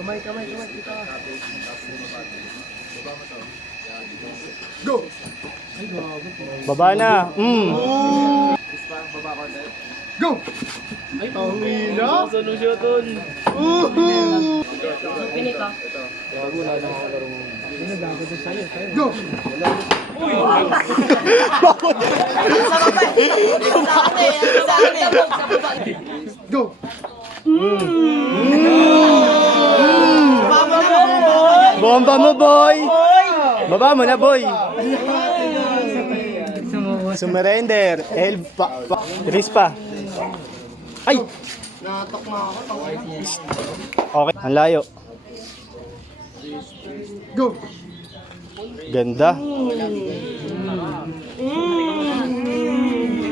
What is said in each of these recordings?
Kamay. Kita. Go! Baba na. Go! Ay, pangina! Solution. Pinit ka. Go! Go! Bomba mo, boy. Baba mo na, boy. Sumurrender. Tris pa. Ay! Natok na ako. Okay, ang layo. Go! Ganda.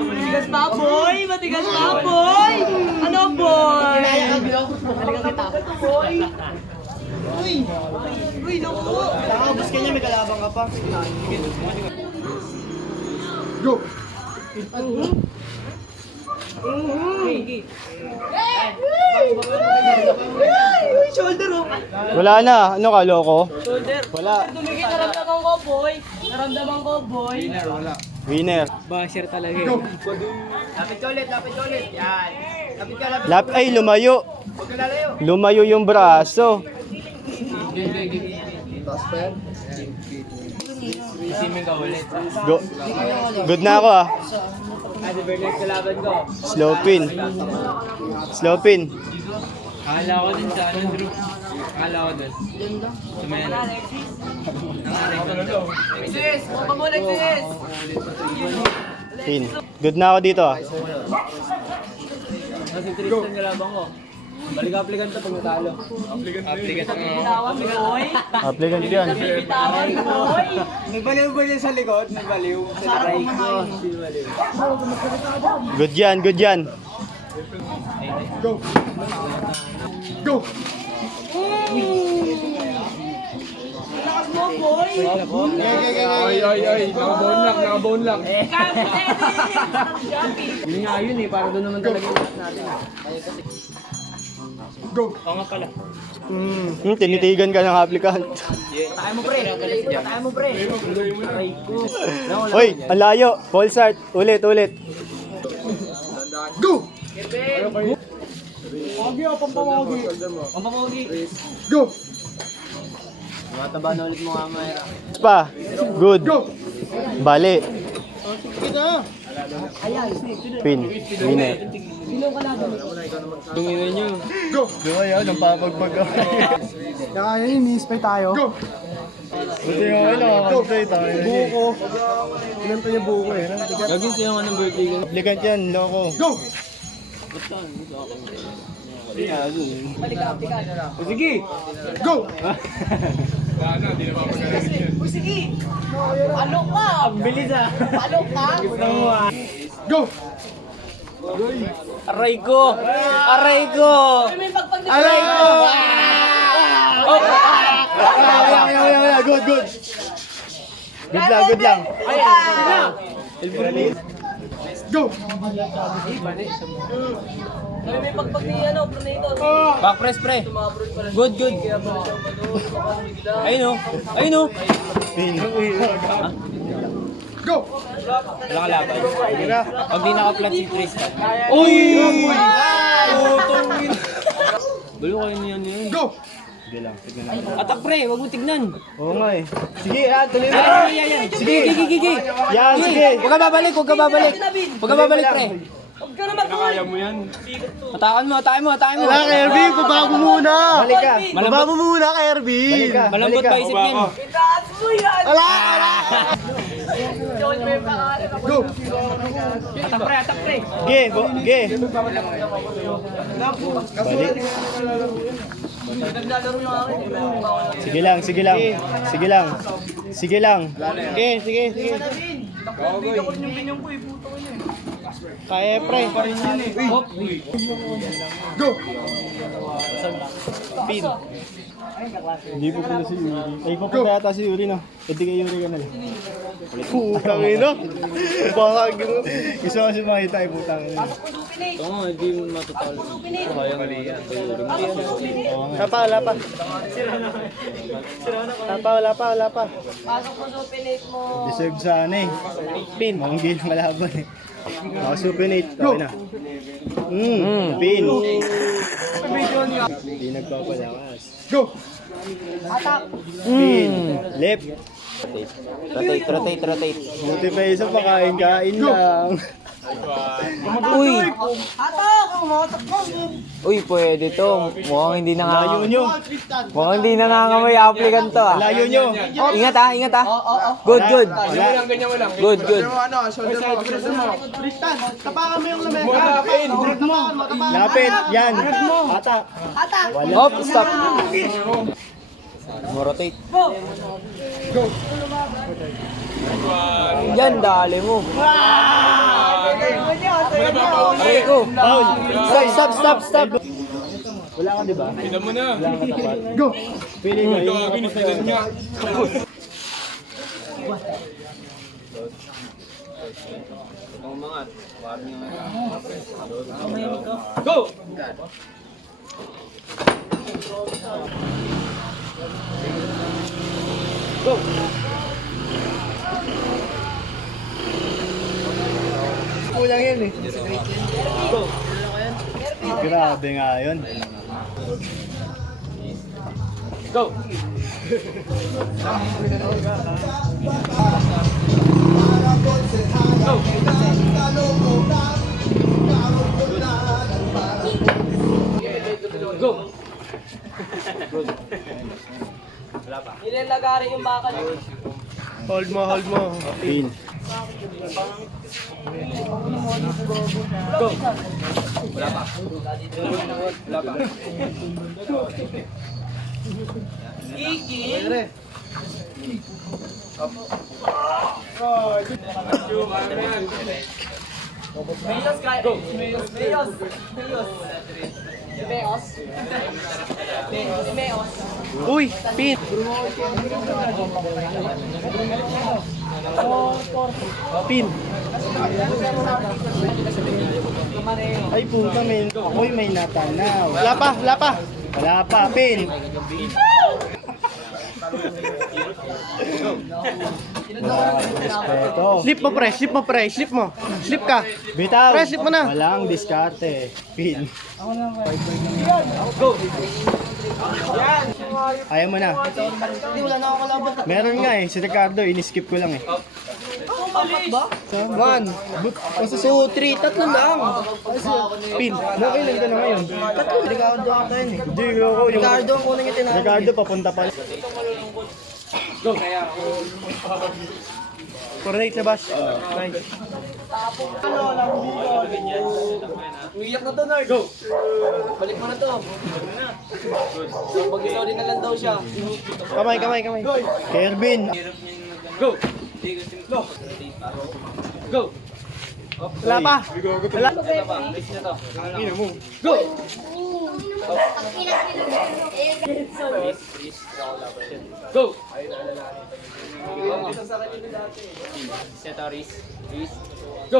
Matigas pa, boy! Matigas pa, boy! Ano, boy? Halika kita. Boy! Uy, naku! Nakakabos ka niya, may kalabang ka pa. Go! Uy, shoulder, oh! Wala na. Ano ka, loko? Shoulder. Wala. Tumigil, naramdaman ko, boy! Naramdaman ko, boy! Winner. Basher talaga eh. Go! Lapit ka ulit. Yan. Lapit ka. Ay, lumayo. Huwag ka lalayo. Lumayo yung braso. Taas pa yan. Isimin ka ulit. Good na ako, ah. Ate Bernard, kalaban ko. Slow pin. Slow pin. Akala ko din sa ano, Drew. Akala ko din. Sumayan. Sis! Huwag mo, Alexis! Pin. Good na ako dito, ah. Kasi Tristan kalaban ko. Balik-applikan to pag natalo. Applikan na. Bitawan, boy! Applicant yan. Bitawan, boy! Nagbaliw ba niya sa likod? Nagbaliw. Sa aray ko. Good yan. Go! Go! Lakas mo, boy! Ay! Nakabone lang. Yun nga yun eh, para doon naman talaga yung lahat natin. Go! Oo nga pala. Tinitigan ka ng applicant. Tayo mo pre. Tayo mo pre. Aray ko. Hoy, ang layo. Full start. Ulit. Go! Ang pamogi. Go! Mataba na ulit mo nga Mayra. Pa. Good. Go! Bali. Pin. Winner. Tunginan nyo. Go! Ayaw, nang papagbag ako. Kaya yun, mispay tayo. Go! Buti nga kayo, nakakantay tayo. Buko. Ilan pa niya buko eh. Gagawin sa'yo nga ng birthday ko. Applicant yan, loko. Go! Sige! Go! Uy, sige! Palok ka! Ang bilis ah! Palok ka! Go! Aray ko! Aray ko! May pagpag na Aray ko! Wala. Good. Good lang. Go! May pagpag ni ano, Brunator. Back press pre! Good! Ayun o! Pin. Go! Wala ka laban. Pag di naka-flat si Tristan. Uy! Putong Balo kayo niyan yun. Go! Atak pre! Huwag mo tignan! Oo nga eh. Sige, tuloy mo. Yan! Sige! Yan, sige. Huwag ka babalik! Huwag ka babalik pre! Huwag ka na mag-uwi! Atakan mo! Wala ka, Ervin! Baba mo muna! Balik ka. Baba mo muna ka, Ervin! Balik ka. Malambot pa isip yan. Itaas mo yan! Wala! John, may pangalan ako. Go! Atak pre! Ge. Balik. Naglalaro yung akin. Sige lang. Sige. Hindi ako yung binyong ko eh. Puto ko yun eh. Kaya pre. Go! Pin. Hindi po pala si Yuri. Ay, papunta yata si Yuri, no? Pwede kay Yuri ka na lang. Putang ina. Baka gusto ko si makita ay putang ina. Oo, hindi mo matutol. Kaya mali yan. Wala pa. Wala pa. Pasok mo sa pinate mo. Deserve sana eh. Pin. Manggil ang kalaban eh. Nakasupinate. Okay na. Pin. Hindi nagpapalakas. Go! Pin. Left. Rotate. Buti pa isa pakain-kain lang. Uy! Atak! Umatak mo. Uy, pwede to. Mukhang hindi Layo nyo. Mukhang hindi nangangamoy applicant to ah. Layo nyo. Ingat ah. Good. Good. Tapakan mo yung lamesa. Lapit. Yan. Ata. Wala. Hop, stop. Rotate. Yan, dali mo. Aray ko. Foul. Stop. Wala ka diba? Pila mo na. Wala ka tapat. Go! Pili ka. Yung Go! kulang yun eh. Grabe nga yun. Go! Go! Nilalagari yung bakal. Hold mo. Pin. Go! Kiki. Mayos kaya. Mayos. Meos. Uy, pin. Pin. Ay puta men. Uy, may natanaw. Wala pa, pin. Respeto. Slip mo. Slip ka. Bitaw. Pre, slip mo na. Walang diskarte. Pin. Ayaw mo na. Hindi, wala na ako kalaban. Meron nga eh. Si Ricardo, in-skip ko lang eh. Apat ba? One. So, three. Tatlo lang. Pin. Nakailan ka na ngayon? Tatlo. Ricardo ako tayo eh. Hindi ako. Ricardo ang kunin yung tinawag. Ricardo, papunta pa. Go! Coordinate labas. Nice. Umiyak na to, Nard. Go! Balik mo na to. Mag-sorry na lang daw siya. Kamay. Kervin. Go! Go! Wala pa. Wala. Go! Go! Go!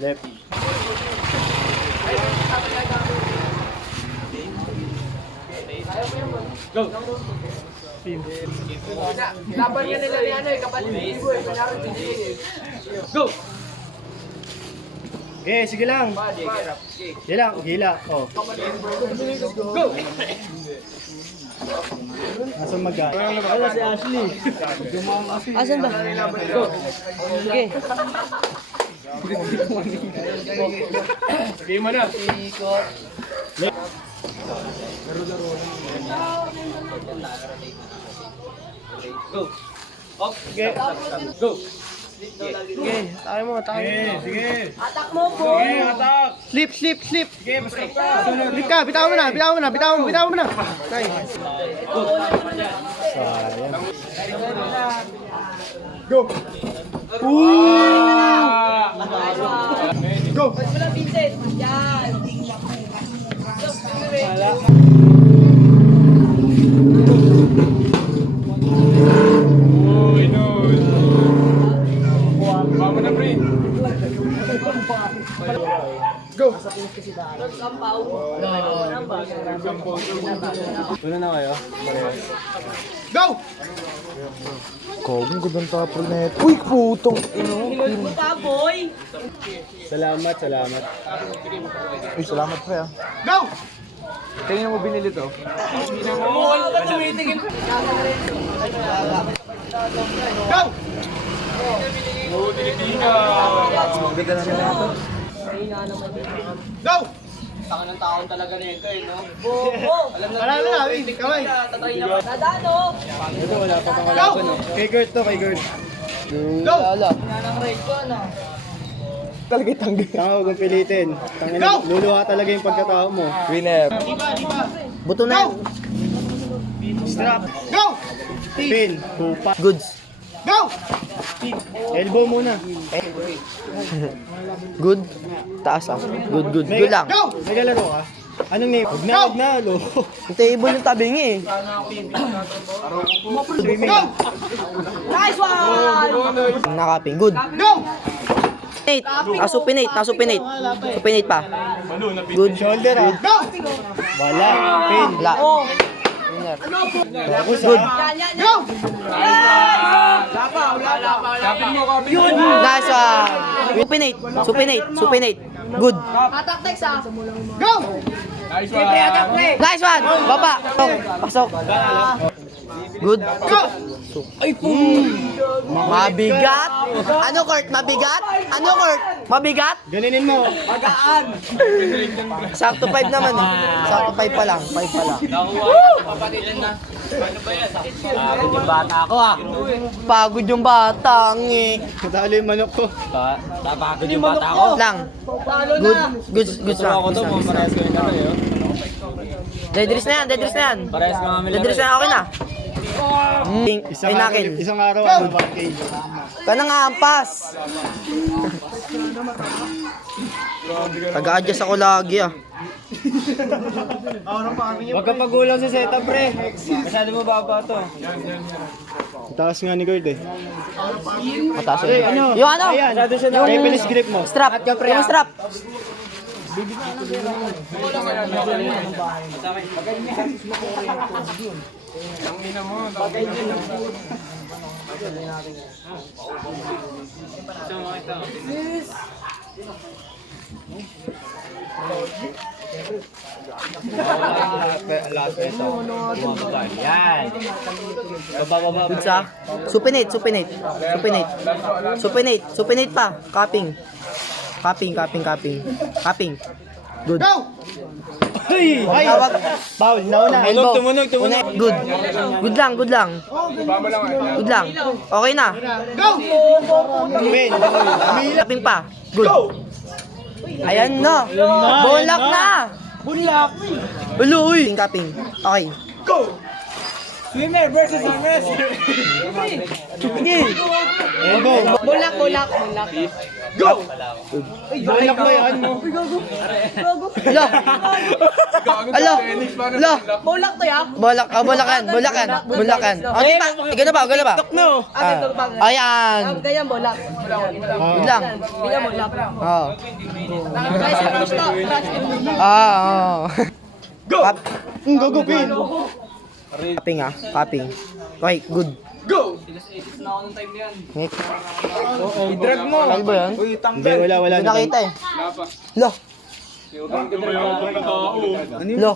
Left. Go! Laban ka nila ni ano eh, kapatid ni Ibo eh. Kanyari Go! Okay, sige lang. Gila. Oh. Go! Nasaan mag Wala si Ashley. Asan ba? Go! Sige. Game mo na. Go! Up! Okay. Go! Sige, tayo mo. Sige. Atak mo, boy! Slip. Sige, basta ka. Slip ka, bitaw mo na. Nice. Sayang. Go! Go! Wala, Vincent. Yan. Uy, no. Bama na, pre. Go! Una na kayo? Go! Kogong gandang tapol na ito. Uy, putong! Hilol mo pa, boy. Salamat, salamat. Uy, salamat pre ah. Go! Kanina mo binili to? Go! Ganda na nila ito. Go! Bobo. Wala na, Win. Kamay. Dadano. Ito, wala pa pang Go! kalaban oh. Kay Gert to, kay Gert. Go! Nanang rate ko, ano? Talaga tanggi. Tanga, huwag kang pilitin. Tangin, Go! luluha talaga yung pagkatao mo. Winner. Buto na. Go! Strap. Go! Pin. Pupa. Goods. Go! Elbow muna. Good. Taas ah. Good, good. Good lang. Go! Naglalaro ka? Anong name? Huwag na, Go! huwag na. Lo. Yung table yung tabingi eh. Go! Nice one! Nakaping. Good. Go! Pinate. Supinate. Supinate. Supinate pa. Good. Shoulder ah. Go! Wala. Pin. Wala. Oh. Tapos Good. ah. Yan. Go! Kapit mo, kapit mo. Nice one. Supinate. Supinate. Supinate. Good. Attack next, ah. Go! Nice one. Nice one. Baba. Pasok. Good. Go! Mabigat. Ano, Kurt? Mabigat? Ano, Kurt? Mabigat? Ganinin mo. Sakto 5 naman eh. Sakto 5 pa lang. 5 pa lang. Pagod yung bata, ang eh. Natalo yung manok ko. Lang. Good. Good. Good round. Dedris na yan. Dedris na yan. Dedris na yan. Okay na. Isang, Ay nakin. isang araw ano, 1K. Kana nga ampas. Taga-adjust ako lagi ah. Huwag ka pagulang sa setup, pre. Masyado mo baba to. Taas nga ni Gord eh. Mataas Hey, yun. ano? Yung ano? Ayan. Yung Pepelis grip mo. Strap. Yung strap. Good sa. Supinate. Supinate. Supinate. Supinate. Supinate pa. Cupping. Cupping. Cupping. Cupping. Cupping. Good. Go! Hey! Ay! Tawag. Foul. Nauna. Elbow. Tumunog. Una- Good. Good lang. Good lang. Good lang. Okay na. Go! Pin. Cupping pa. Good. Ayan na. Bulak na. Bulak. Ulo, uy. Cupping. Okay. Swimmer versus swimmer. Sige. Elbow. Bulak. Go! Bulak ba yan? Alo. Alo. Alo. Bulak to, ya. Bulak. Oh, bulakan. Bulakan. Bulakan. Oh, di pa. Ikaw na ba? Ikaw na ba? Ayan. Ganyan, bulak. Good lang. Ganyan, bulak. Oh. Guys, crush to. Ah, oh. Go! Go, Pin. Cupping ah. Cupping. Okay, good. Go! I-drag mo. Ano ba yan? Hindi, wala. Hindi nakita eh. Lo. Lo.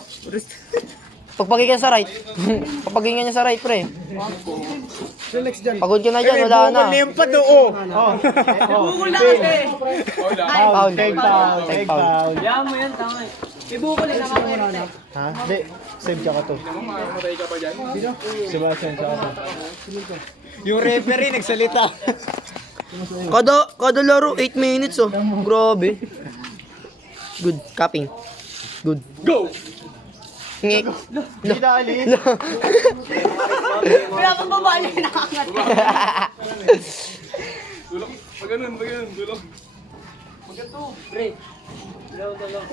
Pagpaginggan sa right. Pagpaginggan niya sa right, pre. Pagod ka na dyan, wala na. pa doon. Bukol na kasi. Foul. Take foul. Take foul. Yan mo yan, tama. Ibukol na ako. Ha? Hindi. Save ka to. Sebastian, sa ka. Yung referee nagsalita. Kada laro, 8 minutes oh. Grabe. Good. Cupping. Good. Go! Ngek. Hindi na alis. Pinapababa niya, nakakangat.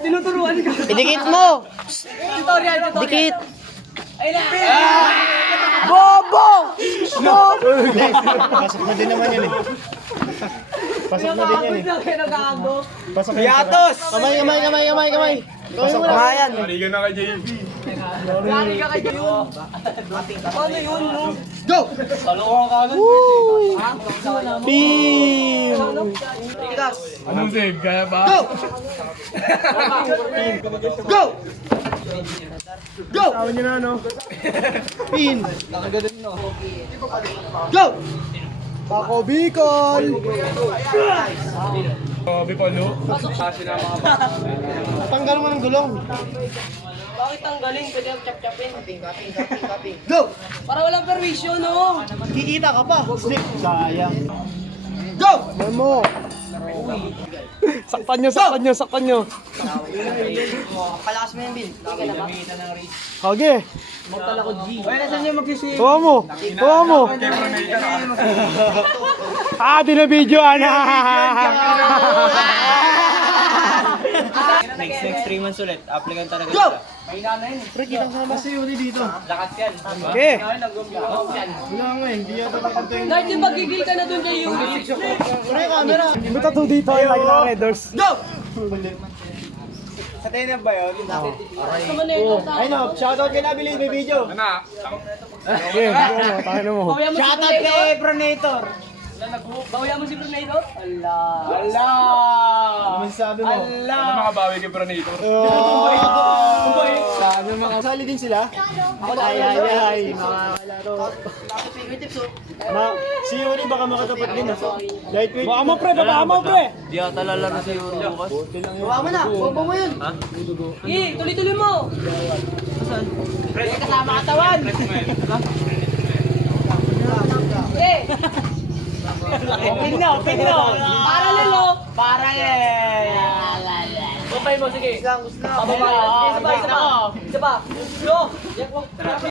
Tinuturuan ka. Idikit mo! Tutorial, tutorial. Dikit! Ayun na. Bobo! Bobo! Pasok na din naman yan eh. Pasok na din yan eh. Nag-aago. Pasok na Yatos! Kamay, kamay, kamay, kamay, kamay. Pasok na. Mga yan. Yari ka kay Jun. Ano yun, no? Go! Team! Anong save? Kaya ba? Go! Go! Go! Tawag niyo na ano? Pin! Go! Bako Bicol! Tanggal mo ng gulong. Bakit ang galing? Pwede ang chap-chapin. Go! Para walang permission, no? Kikita ka pa. Slip. Sayang. Go! Memo! Saktan nyo, saktan nyo, saktan nyo. Palakas mo yung bin. Hage. Tawa mo. Tawa mo. Di na video, ana. Next 3 months ulit. Applicant talaga Go! Pre, kitang sama si Yuri dito. Lakas yan. Okay. Wala nga eh, hindi yata papunta yung... Dahil yung magigil ka na dun kay Yuri. Pre, camera! Buta to dito, like na Redors. Go! Sa tenab ba yun? Gusto mo na yun. Ay no, shoutout kay Nabilis, may video. Okay, tayo mo. Bawian mo si Shoutout Brunator. kay Pronator! Bawian mo si Brunator. Ano masasabi mo? Makabawi kay Pranito. Sana mga kasali din sila. Ay, mga kalaro. Si Yuri baka makatapat din. Lightweight. Baka mo pre, baka mo pre. Di ata lalaro si Yuri bukas. Gawa mo na! Bobo mo yun! Tuloy-tuloy mo. Kasama katawan! Eh, Open na! parallel, oh. Parallel! Bumay mo, sige. Pababa. Isa pa. Go.